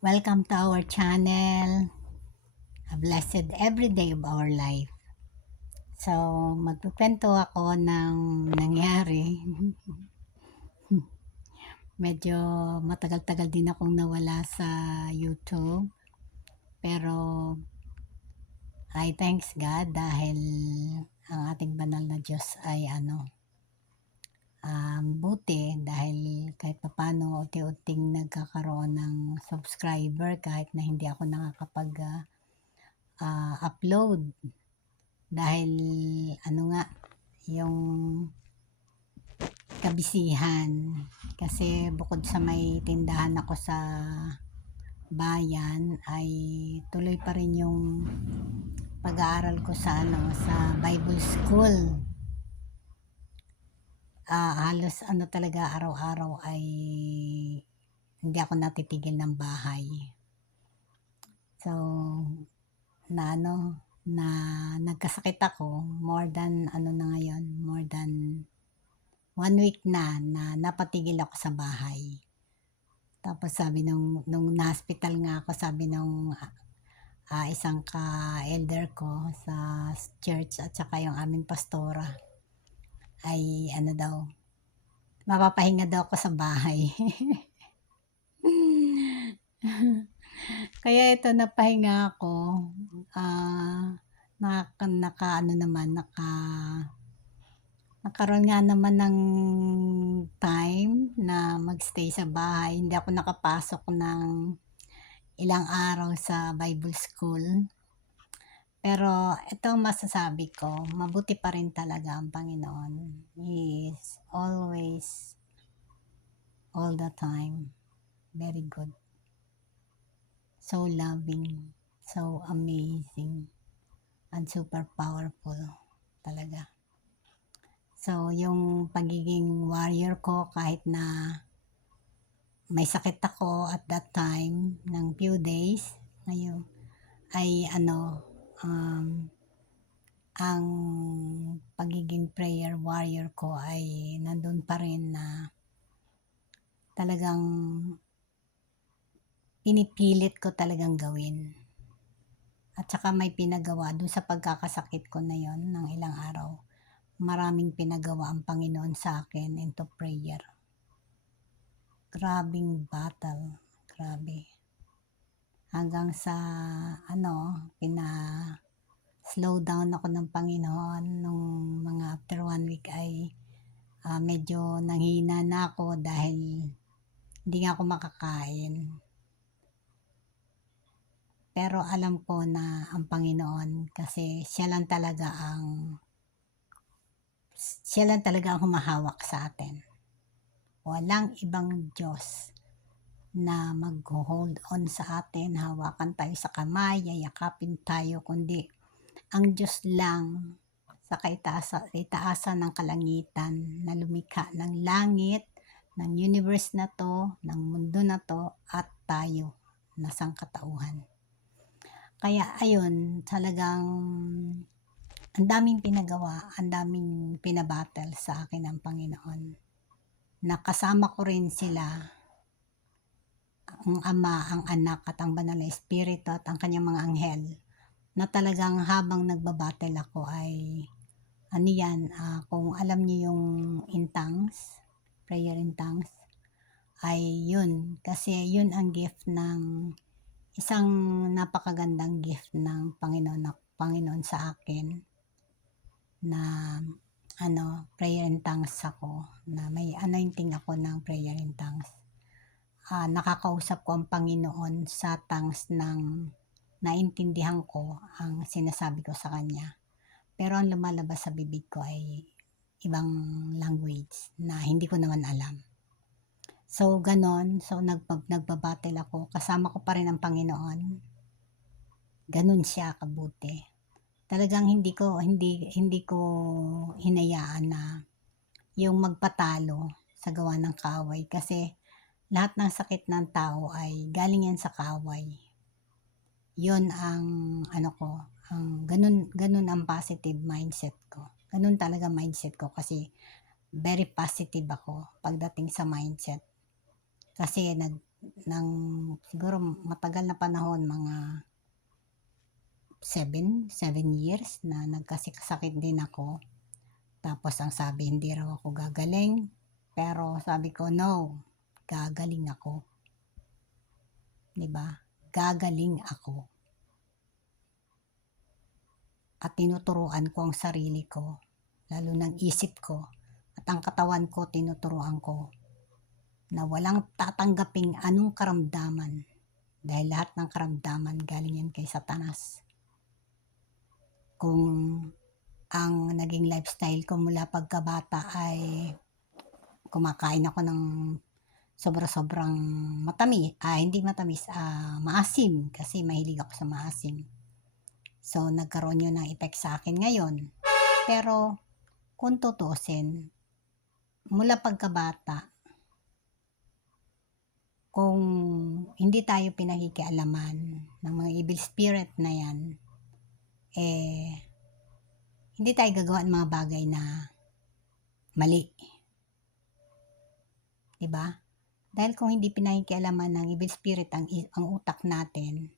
Welcome to our channel, a blessed everyday of our life. So, magkukwento ako ng nangyari. Medyo matagal-tagal din akong nawala sa YouTube. Pero, I thanks God dahil ang ating banal na Diyos ay buti dahil kahit papano unti-unting nagkakaroon ng subscriber kahit na hindi ako nakakapag-upload. Dahil yung kabisihan. Kasi bukod sa may tindahan ako sa bayan ay tuloy pa rin yung pag-aaral ko sa sa Bible School. Halos talaga araw-araw ay hindi ako natitigil ng bahay. So, na nagkasakit ako more than more than 1 week na napatigil ako sa bahay. Tapos sabi nung na-hospital nga ako, sabi nung isang ka-elder ko sa church at saka yung aming pastora ay daw, mapapahinga daw ako sa bahay. Kaya ito, napahinga ako. Nakaroon nga naman ng time na magstay sa bahay. Hindi ako nakapasok ng ilang araw sa Bible School. Pero ito ang masasabi ko, mabuti pa rin talaga ang Panginoon. He is always, all the time, very good. So loving, so amazing, and super powerful talaga. So, yung pagiging warrior ko, kahit na may sakit ako at that time ng few days, ngayon ay ang pagiging prayer warrior ko ay nandun pa rin na talagang pinipilit ko talagang gawin. At saka may pinagawa dun sa pagkakasakit ko na yon ng ilang araw. Maraming pinagawa ang Panginoon sa akin into prayer. Grabing battle, grabe. Hanggang sa slow down ako ng Panginoon nung mga after 1 week ay medyo nanghina na ako dahil hindi nga ako makakain. Pero alam ko na ang Panginoon, kasi siya lang talaga ang humahawak sa atin. Walang ibang Diyos na mag-hold on sa atin, hawakan tayo sa kamay, yayakapin tayo, kundi ang Diyos lang sa kaitaasan ng kalangitan na lumikha ng langit, ng universe na to, ng mundo na to, at tayo na sangkatauhan. Kaya ayun, talagang ang daming pinagawa, ang daming pinabattle sa akin ng Panginoon. Nakasama ko rin sila, ang Ama, ang Anak, at ang Banal na Espiritu at ang kanyang mga anghel, na talagang habang nagbabattle ako ay kung alam niyo yung in tongues, prayer in tongues, ay yun. Kasi yun ang gift ng isang napakagandang gift ng Panginoon sa akin, na prayer in tongues ako, na may anointing ako ng prayer in tongues. Nakakausap ko ang Panginoon sa tongues ng naintindihan ko ang sinasabi ko sa Kanya. Pero ang lumalabas sa bibig ko ay ibang language na hindi ko naman alam. So, ganon. So, nagbabattle ako. Kasama ko pa rin ang Panginoon. Ganon siya kabuti. Talagang hindi ko hinayaan na yung magpatalo sa gawa ng kaaway. Kasi lahat ng sakit ng tao ay galing yan sa kaaway. Yun ang ganun ang positive mindset ko. Ganun talaga mindset ko, kasi very positive ako pagdating sa mindset. Kasi ng siguro matagal na panahon, mga 7 years na nagkasakit din ako. Tapos ang sabi hindi raw ako gagaling, pero sabi ko no, gagaling ako. 'Di ba? Gagaling ako. At tinuturuan ko ang sarili ko, lalo ng isip ko at ang katawan ko, tinuturuan ko na walang tatanggaping anong karamdaman, dahil lahat ng karamdaman galing yan kay Satanas. Kung ang naging lifestyle ko mula pagkabata ay kumakain ako ng sobra-sobrang hindi matamis, maasim, kasi mahilig ako sa maasim. So, nagkaroon yun ng effect sa akin ngayon. Pero, kung tutusin, mula pagkabata, kung hindi tayo pinakikialaman ng mga evil spirit na yan, hindi tayo gagawa ng mga bagay na mali. Diba? Dahil kung hindi pinakikialaman ng evil spirit ang utak natin,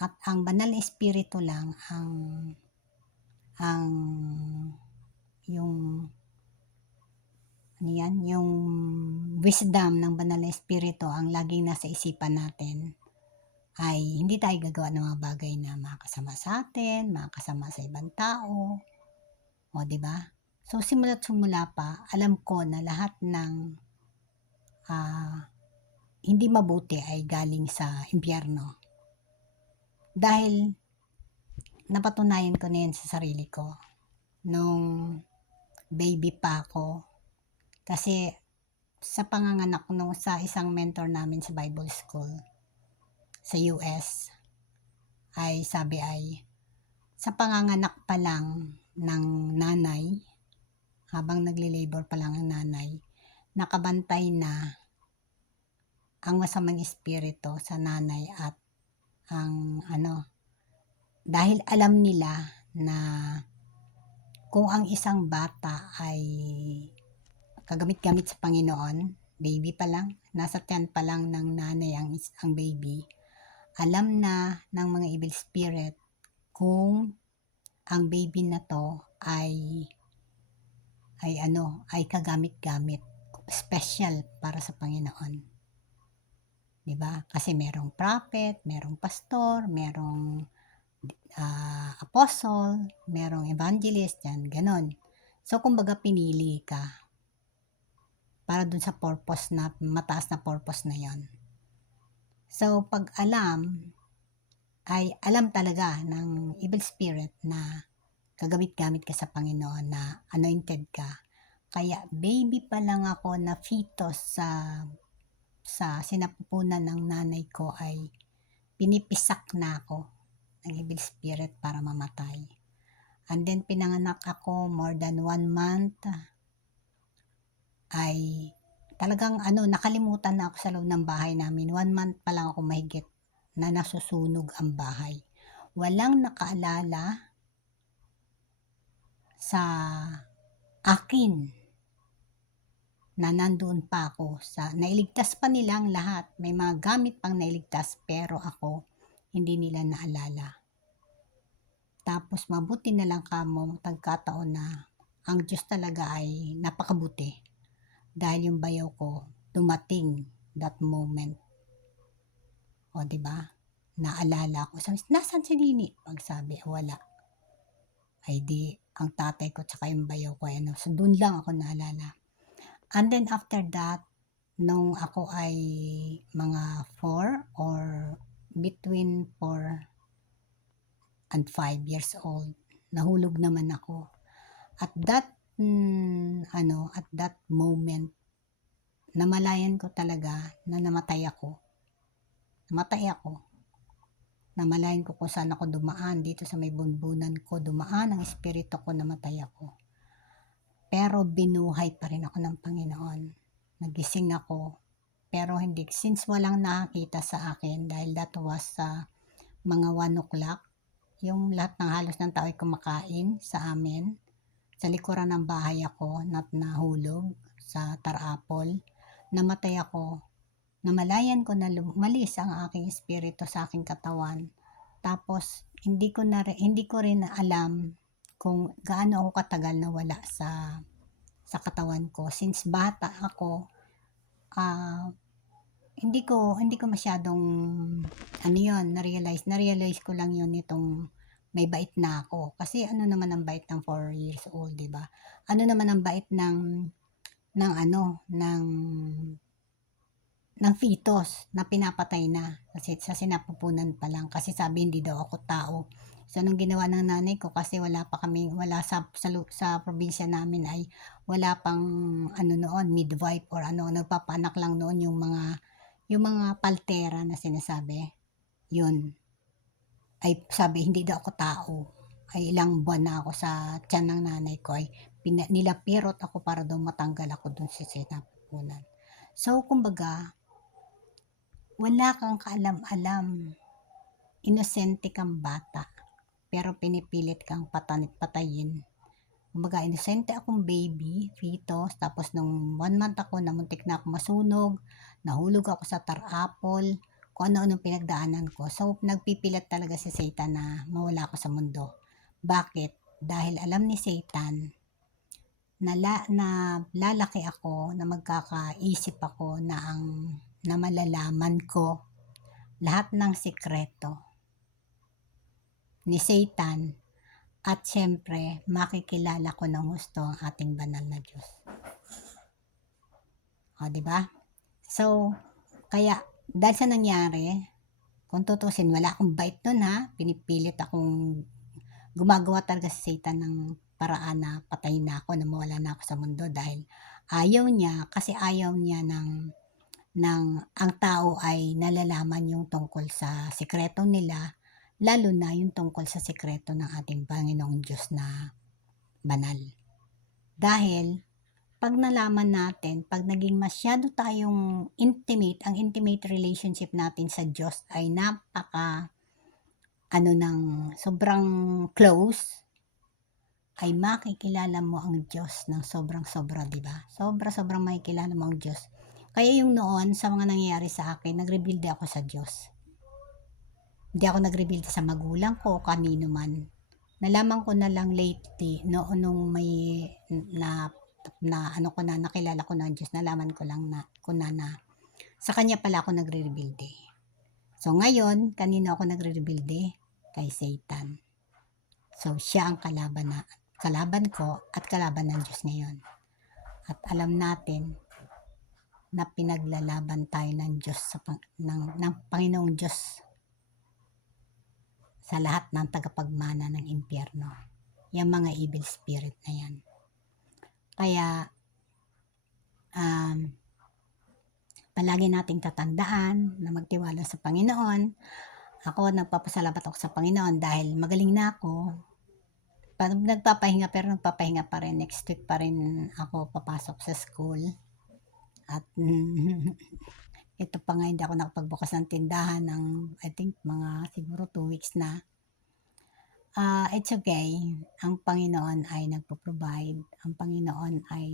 at ang banal na espiritu lang ang yung yung wisdom ng banal na espiritu ang laging nasa isipan natin, ay hindi tayo gagawa ng mga bagay na makasama sa atin, makasama sa ibang tao. O, diba? So, simula't simula pa, alam ko na lahat ng hindi mabuti ay galing sa impyerno. Dahil napatunayan ko na yan sa sarili ko nung baby pa ako. Kasi sa panganganak nung sa isang mentor namin sa Bible School sa US, ay sabi ay sa panganganak pa lang ng nanay, habang nagli-labor pa lang ang nanay, nakabantay na ang masamang espiritu sa nanay at ang dahil alam nila na kung ang isang bata ay kagamit-gamit sa Panginoon, baby pa lang, nasa tiyan pa lang ng nanay ang baby, alam na ng mga evil spirit kung ang baby na to ay kagamit-gamit, special para sa Panginoon. Diba? Kasi merong prophet, merong pastor, merong apostle, merong evangelist, yan, ganon. So, kumbaga pinili ka para dun sa purpose na, mataas na purpose na yon. So, pag alam, ay alam talaga ng evil spirit na kagamit-gamit ka sa Panginoon, na anointed ka. Kaya baby pa lang ako na fetus sa sinapupunan ng nanay ko, ay pinipisak na ako ng evil spirit para mamatay. And then pinanganak ako more than 1 month, ay talagang nakalimutan na ako sa loob ng bahay namin. 1 month pa lang ako mahigit na nasusunog ang bahay. Walang nakaalala sa akin na nandoon pa ako, nailigtas pa nilang lahat. May mga gamit pang nailigtas, pero ako, hindi nila naalala. Tapos mabuti na lang tagkataon na ang Diyos talaga ay napakabuti. Dahil yung bayaw ko, dumating that moment. O, diba? Naalala ko. Sabi, nasan si Nini? Pagsabi, wala. Ay di, ang tatay ko tsaka yung bayaw ko, so doon lang ako naalala. And then after that, nung ako ay mga 4 or between 4 and 5 years old, nahulog naman ako. At that moment, namalayan ko talaga na namatay ako. Namalayan ko kung saan ako dumaan, dito sa may bunbunan ko, dumaan ang espiritu ko, namatay ako. Pero binuhay pa rin ako ng Panginoon. Nagising ako, pero hindi, since walang nakakita sa akin, dahil that was mga 1 o'clock, yung lahat ng halos ng tao ay kumakain sa amin. Sa likuran ng bahay ako, nahulog sa tarapol. Namatay ako namalayan ko na umalis ang aking espiritu sa aking katawan. Tapos hindi ko rin alam kung gaano ako katagal nawala sa katawan ko. Since bata ako, ah, hindi ko masyadong ano 'yun, na-realize ko lang 'yun nitong may bait na ako. Kasi ano naman ang bait ng 4 years old, 'di ba? Ano naman ang bait ng ano, ng fetus na pinapatay na kasi sa sinapupunan pa lang kasi sabi hindi daw ako tao. So anong ginawa ng nanay ko kasi wala sa probinsya namin ay wala pang ano noon midwife or ano nagpapanak lang noon yung mga paltera na sinasabi. Yun ay sabi hindi daw ako tao. Ay ilang buwan na ako sa tiyan ng nanay ko ay nilapirot ako para daw matanggal ako dun sa sinapupunan. So kumbaga wala kang kaalam-alam, inosente kang bata, pero pinipilit kang patayin. Kumbaga inosente akong baby, fetus, tapos nung 1 month ako namuntik na ako masunog, nahulog ako sa tar-apple, kung ano-anong pinagdaanan ko. So nagpipilit talaga si Satan na mawala ako sa mundo. Bakit? Dahil alam ni Satan na lalaki ako, na magkakaisip ako na malalaman ko lahat ng sikreto ni Satan at syempre makikilala ko ng husto ang ating banal na Diyos. O, di ba? So, kaya dahil sa nangyari, kung tutusin, wala akong bait nun ha. Pinipilit akong gumagawa talaga si Satan ng paraan na patayin na ako, na mawala na ako sa mundo dahil kasi ayaw niya ang tao ay nalalaman yung tungkol sa sikreto nila, lalo na yung tungkol sa sikreto ng ating Panginoong Diyos na banal. Dahil, pag nalaman natin, pag naging masyado tayong ang intimate relationship natin sa Diyos ay sobrang close, ay makikilala mo ang Diyos ng sobrang-sobra, di ba? Sobra-sobrang makikilala mo ang Diyos. Kaya yung noon, sa mga nangyayari sa akin, nag-rebuild ako sa Diyos. Hindi ako nag-rebuild sa magulang ko, kanino man. Nalaman ko na lang lately, nung may nakilala ko na ang Diyos, nalaman ko lang na sa Kanya pala ako nagre-rebuild. So ngayon, kanino ako nagre-rebuild? Kay Satan. So siya ang kalaban ko at kalaban ng Diyos ngayon. At alam natin na pinaglalaban tayo ng Diyos ng Panginoong Diyos sa lahat ng tagapagmana ng impyerno. Yung mga evil spirit na yan. Kaya palagi nating tatandaan na magtiwala sa Panginoon. Ako nagpapasalamat ako sa Panginoon dahil magaling na ako. Nagpapahinga pa rin. Next week pa rin ako papasok sa school. At ito pa nga hindi ako nakapagbukas ng tindahan ng I think mga siguro 2 weeks na. It's okay. Ang Panginoon ay nagpo-provide. Ang Panginoon ay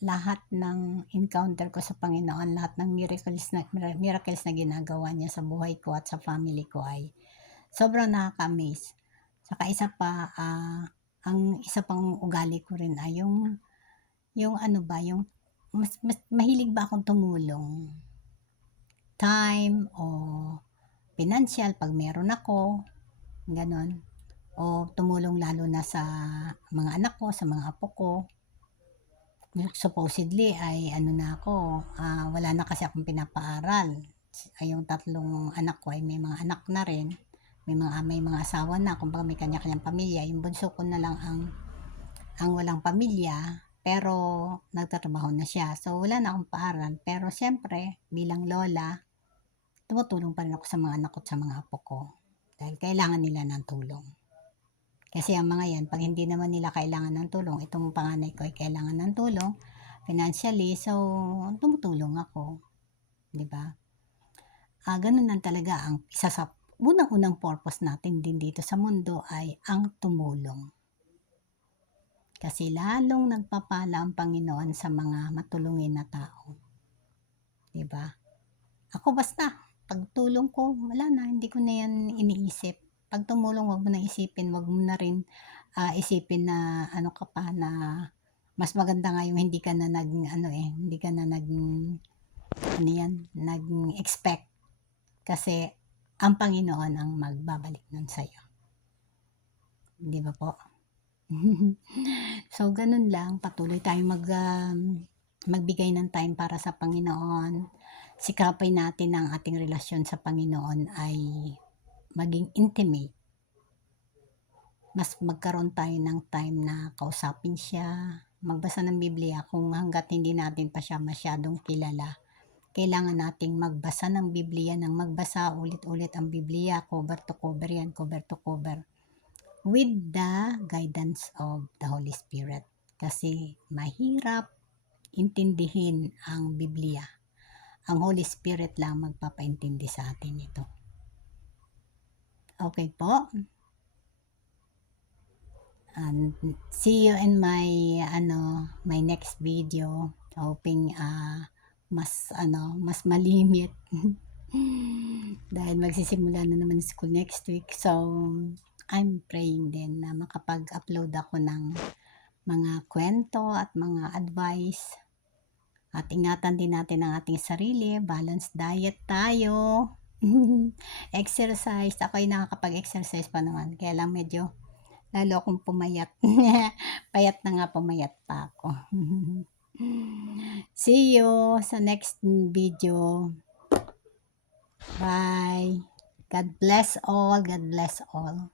lahat ng encounter ko sa Panginoon, lahat ng miracles na ginagawa niya sa buhay ko at sa family ko ay sobrang nakaka-amaze. Saka isa pa, ang isa pang ugali ko rin ay yung mas mahilig ba akong tumulong? Time o financial pag meron ako, ganon. O tumulong lalo na sa mga anak ko, sa mga apo ko. Supposedly ay wala na kasi akong pinapaaral. Ay yung 3 anak ko ay may mga anak na rin. May mga asawa na, kumbaga may kanya-kanyang pamilya. Yung bunso ko na lang ang walang pamilya, pero nagtatrabaho na siya. So wala na akong paaral. Pero syempre, bilang lola, tumutulong pa rin ako sa mga anak ko at sa mga apo ko. Dahil kailangan nila ng tulong. Kasi ang mga yan, pag hindi naman nila kailangan ng tulong, itong panganay ko ay kailangan ng tulong financially, so tumutulong ako. Diba? Ganun lang talaga ang isa sa unang-unang purpose natin din dito sa mundo ay ang tumulong. Kasi lalong nagpapala ang Panginoon sa mga matulungin na tao. Diba? Ako basta, pagtulong ko, wala na, hindi ko na yan iniisip. Pag tumulong, wag mo na isipin, wag mo na rin isipin na ano ka pa, na mas maganda nga yung hindi ka na hindi ka na nag-expect. Kasi ang Panginoon ang magbabalik nun sa'yo. Di ba po? So, ganun lang. Patuloy tayong magbigay ng time para sa Panginoon. Sikapin natin ang ating relasyon sa Panginoon ay maging intimate. Mas magkaroon tayo ng time na kausapin siya, magbasa ng Biblia kung hanggat hindi natin pa siya masyadong kilala. Kailangan nating magbasa ng Biblia, ng magbasa ulit-ulit ang Biblia, cover to cover yan, cover to cover. With the guidance of the Holy Spirit. Kasi mahirap intindihin ang Biblia. Ang Holy Spirit lang magpapaintindi sa atin ito. Okay po? And see you in my my next video. Hoping mas malimit. Dahil magsisimula na naman school next week. So, I'm praying din na makapag-upload ako ng mga kwento at mga advice. At ingatan din natin ang ating sarili. Balanced diet tayo. Exercise. Ako ay nakakapag-exercise pa naman. Kaya lang medyo lalo akong pumayat. Payat na nga, pumayat pa ako. See you sa next video. Bye. God bless all. God bless all.